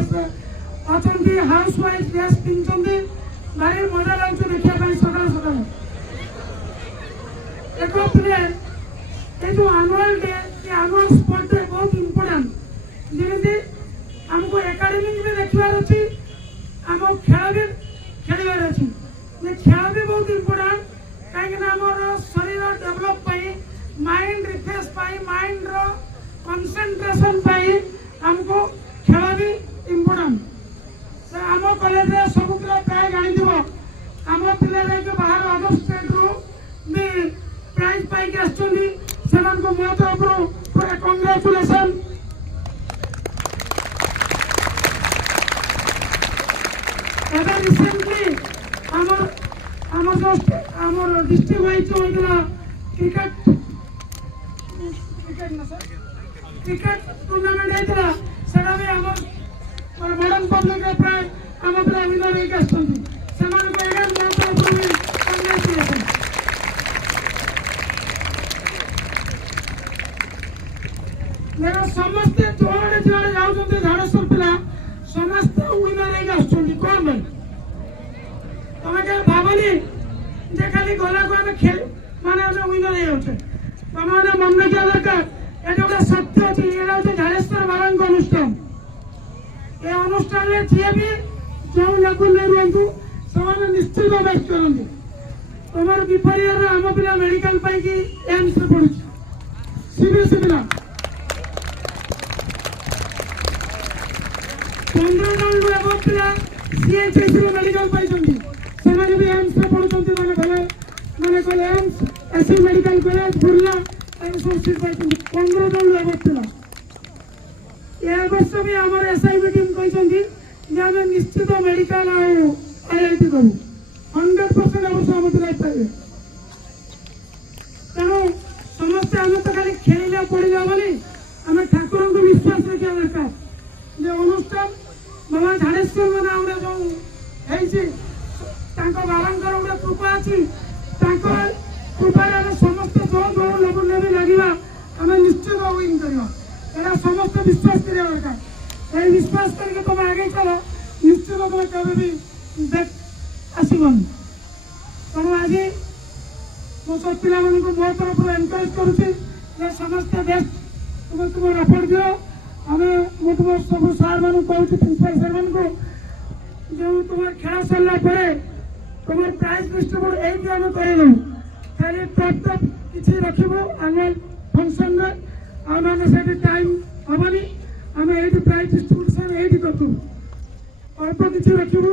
Dress ଅଛନ୍ତି, house wife dress ପିନ୍ଧୁଛନ୍ତି, ଭାରି ମଜା ଲାଗୁଛି ଦେଖିବା ପାଇଁ ସକାଳୁ ସକାଳୁ। ଏକ ପିଲେ ये जो annual day annual sport day बहुत इम्पोर्टाट जमी आमको एकाडेमिक भी देखार अच्छी आम खेल भी खेलार अच्छी खेल भी बहुत इम्पोर्टाट कहीं शरीर develop mind refresh mind concentration आमको खेल भी इम्पोर्टाट आम कॉलेज सब प्राय जानी आम पिला बाहर अदर स्टेट रू भी प्राइज पाई आसुँच को मो तरफ पूरा कंग्रेचुलेसन। रिसेंटली आमर डिस्ट्रिक्ट वाइज होता क्रिकेट टूर्नामेंट होता से मॉडर्न पब्लिक प्राय आम पिला विनर कंग्रेचुलेसन। मेरा समस्ते जोड़े जोड़े जाऊँच झाड़ेश्वर पिला समस्ते विनर कौन भाई तुम्हें क्या भावनी जे खाली गला को खेल माने विनर तुमने मन रखा दरकार ये गोटे सत्य अच्छी ये झाड़ेश्वर बाला अनुष्ठान ये अनुष्ठान में जी भी जो लेवल रुहतु से निश्चित बेस्ट करते तुम विपरीत आम पिला मेडिकल पाई एम्स पढ़ु सीबीएसई पिला 15 जन पिला सीएचएससी मेडिकल पाई भी एम्स पढ़ुं मैंने कहले AIIMS SC medical college Burla सब सीट पाई 15 जन पिला ये वर्ष भी आम एसआईबी टीम कहते निश्चित मेडिकल आईआईटी करूँ 100% वर्ष आम पिला पाइबे तेणु समस्ते आम तो खाली खेलिले पढ़िले बोली आम ठाकुर को विश्वास रखा दरकार जे अनुष्ठान बाबा झाड़ेश्वर मैंने गोटे जो बाबा गोटे कृपा अच्छी कृपार समस्त जो जो लेवल भी लगे आम निश्चित विन करवा समस्त विश्वास करा दरकार ये विश्वास करके तुम आगे चलो निश्चित तुम कभी भी बैक आसबनी तेणु आज मो सब पिला मो तरफ एनकरेज करुच्ची समस्ते बेस्ट तुम तुम एफर्ट दियो हमें तुम सब सार मान कहूँ प्रिंसिपल सार मान को जो तुम खेल सरला तुम प्राइज डिस्ट्रीब्यूट ये करेदू खाली टप टप किसी रखू आनुअल फंक्शन मैंने टाइम हेनी आम ये प्राइज डिस्ट्रीब्यूशन ये करूँ अल्प किसी रखू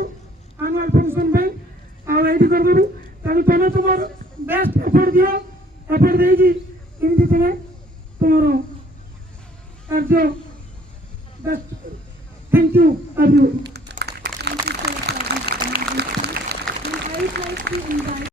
आनुअल फंक्शन ये करदेबू तेणु तुम तुम बेस्ट एफर्ट दियो एफर्ट देगी तुम तुम कार्य बेस्ट थैंक यू everyone.